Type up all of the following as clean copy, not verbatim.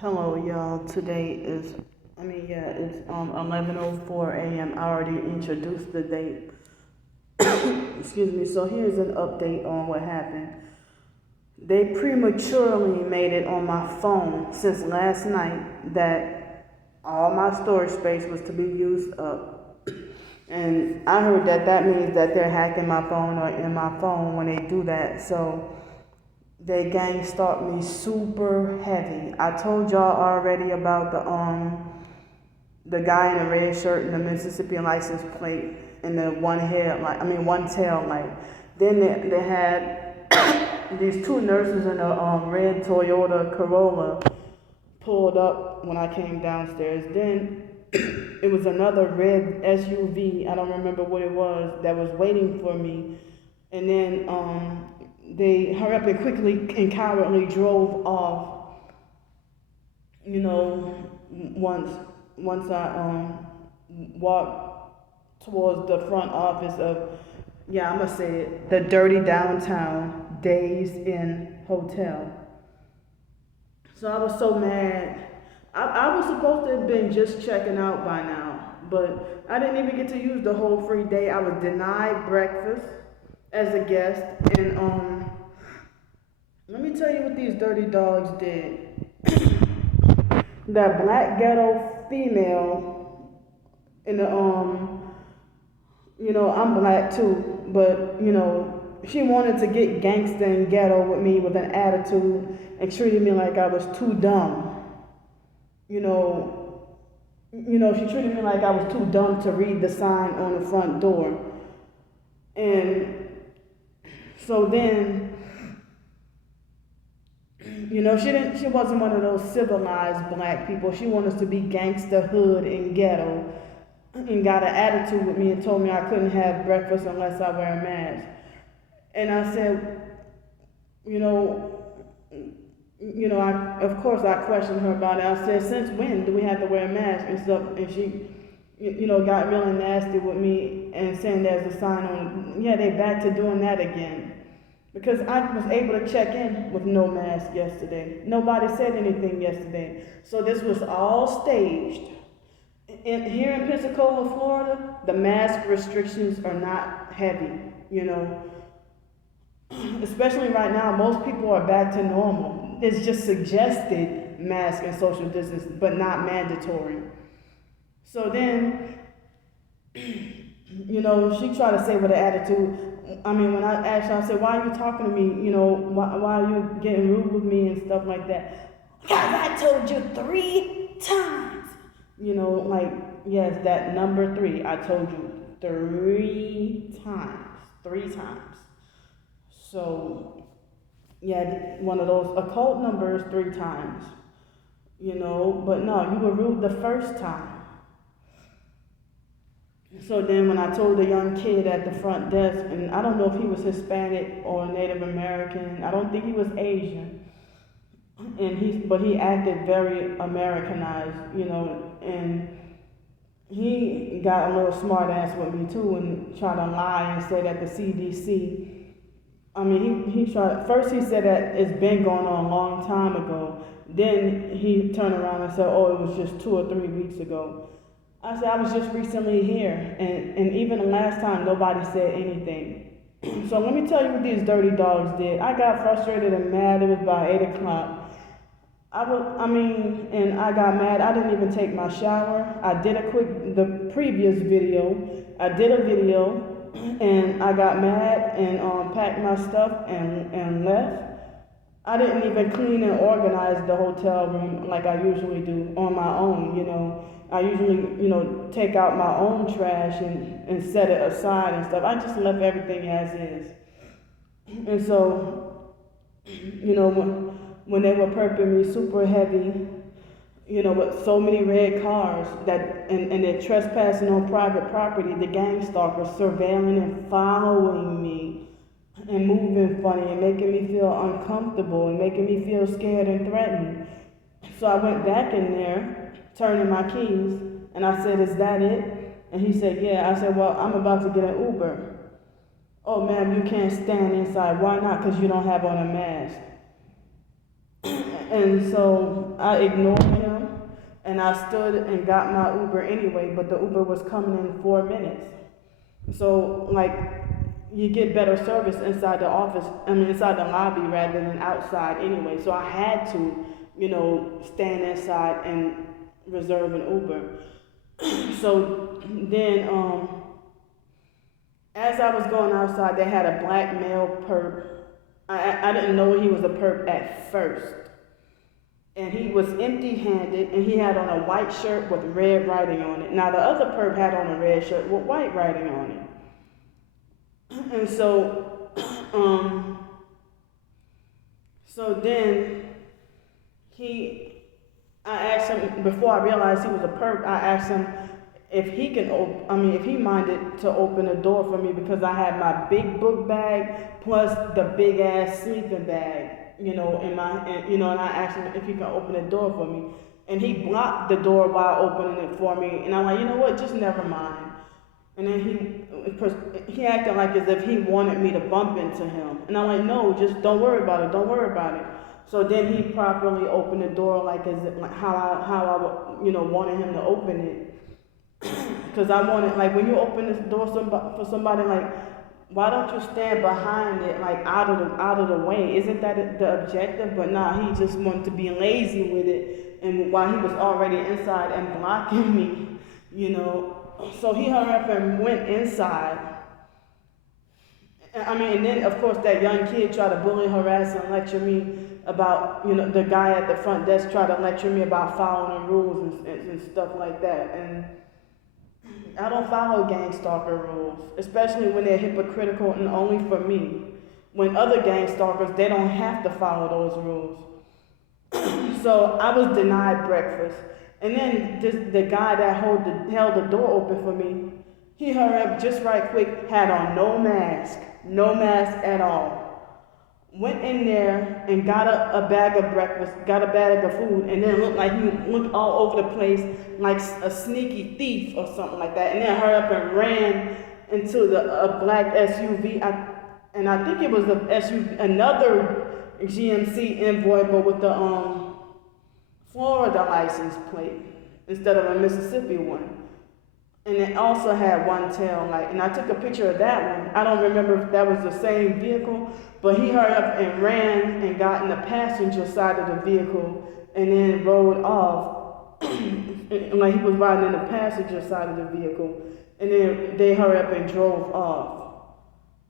Hello, y'all. It's 11:04 a.m. I already introduced the date. Excuse me. So here's an update on what happened. They prematurely made it on my phone since last night that all my storage space was to be used up. And I heard that means that they're hacking my phone or in my phone when they do that. So they gang stalked me super heavy. I told y'all already about the guy in the red shirt and the Mississippi license plate and the one tail light. Then they had these two nurses in a red Toyota Corolla pulled up when I came downstairs. Then it was another red SUV, I don't remember what it was, that was waiting for me. And then they hurried up and quickly and cowardly drove off. You know, once I walked towards the front office of, yeah, I'm gonna say it, the dirty downtown Days Inn Hotel. So I was so mad. I was supposed to have been just checking out by now, but I didn't even get to use the whole free day. I was denied breakfast as a guest, and let me tell you what these dirty dogs did. That black ghetto female in the I'm black too, but she wanted to get gangsta and ghetto with me with an attitude and treated me like I was too dumb. She treated me like I was too dumb to read the sign on the front door. And so then, she wasn't one of those civilized black people. She wanted us to be gangsta, hood, and ghetto, and got an attitude with me and told me I couldn't have breakfast unless I wear a mask. And I said, of course I questioned her about it. I said, since when do we have to wear a mask and stuff? And she, got really nasty with me and saying there's a sign on, yeah, they back to doing that again. Because I was able to check in with no mask yesterday. Nobody said anything yesterday. So this was all staged. Here in Pensacola, Florida, the mask restrictions are not heavy, Especially right now, most people are back to normal. It's just suggested mask and social distance, but not mandatory. So then, she tried to say with an attitude. When I asked her, I said, why are you talking to me? Why are you getting rude with me and stuff like that? Because I told you 3 times. Yes, that number 3. I told you 3 times. 3 times. So, yeah, one of those occult numbers 3 times. But no, you were rude the first time. So then when I told the young kid at the front desk, and I don't know if he was Hispanic or Native American, I don't think he was Asian, but he acted very Americanized, and he got a little smart ass with me too and tried to lie and say that the CDC, first he said that it's been going on a long time ago. Then he turned around and said, oh, it was just 2 or 3 weeks ago. I said, I was just recently here, and even the last time, nobody said anything. So let me tell you what these dirty dogs did. I got frustrated and mad. It was about 8 o'clock. And I got mad. I didn't even take my shower. I did the previous video. I did a video, and I got mad and packed my stuff and left. I didn't even clean and organize the hotel room like I usually do on my own, I usually, take out my own trash and set it aside and stuff. I just left everything as is. And so, when they were perping me super heavy, with so many red cars and they're trespassing on private property, the gang stalkers surveilling and following me and moving funny and making me feel uncomfortable and making me feel scared and threatened. So I went back in there, turning my keys, and I said, is that it? And he said, yeah. I said, well, I'm about to get an Uber. Oh, ma'am, you can't stand inside. Why not? Because you don't have on a mask. And so I ignored him and I stood and got my Uber anyway, but the Uber was coming in 4 minutes. So, like, you get better service inside the office, inside the lobby rather than outside anyway. So I had to, stand inside and reserve an Uber. So then, as I was going outside, they had a black male perp. I didn't know he was a perp at first. And he was empty-handed, and he had on a white shirt with red writing on it. Now, the other perp had on a red shirt with white writing on it. And so, then I asked him, before I realized he was a perp, I asked him if he if he minded to open the door for me, because I had my big book bag plus the big ass sleeping bag, and I asked him if he could open the door for me. And he blocked the door while opening it for me. And I'm like, you know what, just never mind. And then he acted like as if he wanted me to bump into him. And I'm like, no, just don't worry about it. So then he properly opened the door like how I wanted him to open it. Because I wanted, like, when you open this door for somebody, like, why don't you stand behind it, like, out of the way? Isn't that the objective? But nah, he just wanted to be lazy with it, and while he was already inside and blocking me, So he hurried up and went inside. And then, of course, that young kid tried to bully, harass, and lecture me about, the guy at the front desk tried to lecture me about following rules and stuff like that. And I don't follow gang stalker rules, especially when they're hypocritical and only for me. When other gang stalkers, they don't have to follow those rules. So I was denied breakfast. And then the guy that held the door open for me, he hurried up just right quick, had on no mask at all. Went in there and got a bag of breakfast, got a bag of food, and then looked all over the place like a sneaky thief or something like that. And then hurried up and ran into a black SUV. And I think it was another GMC Envoy, but with the Florida license plate instead of a Mississippi one. And it also had one tail light. And I took a picture of that one. I don't remember if that was the same vehicle, but he hurried up and ran and got in the passenger side of the vehicle and then rode off. Like he was riding in the passenger side of the vehicle. And then they hurried up and drove off,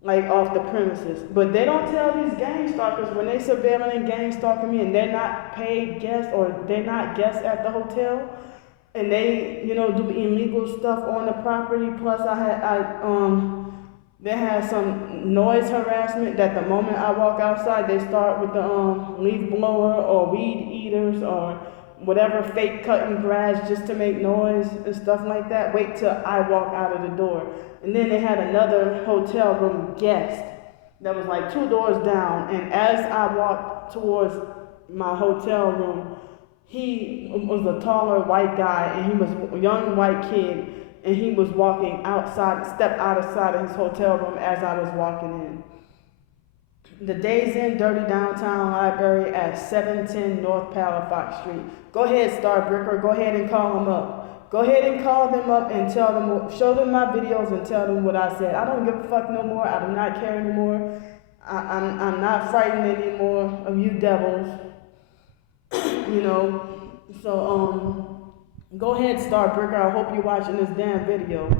like off the premises. But they don't tell these gang stalkers when they surveilling and gang stalking me and they're not paid guests or they're not guests at the hotel, and they, do illegal stuff on the property. Plus they had some noise harassment that the moment I walk outside, they start with the leaf blower or weed eaters or whatever, fake cutting grass just to make noise and stuff like that. Wait till I walk out of the door. And then they had another hotel room guest that was like 2 doors down. And as I walked towards my hotel room, he was a taller white guy, and he was a young white kid, and he was walking stepped outside of his hotel room as I was walking in. The Days Inn Dirty Downtown Library at 710 North Palafox Street. Go ahead, Starbricker. Go ahead and call them up. Go ahead and call them up and tell them, show them my videos and tell them what I said. I don't give a fuck no more. I do not care anymore. I'm not frightened anymore of you devils. So, go ahead, Starbricker. I hope you're watching this damn video.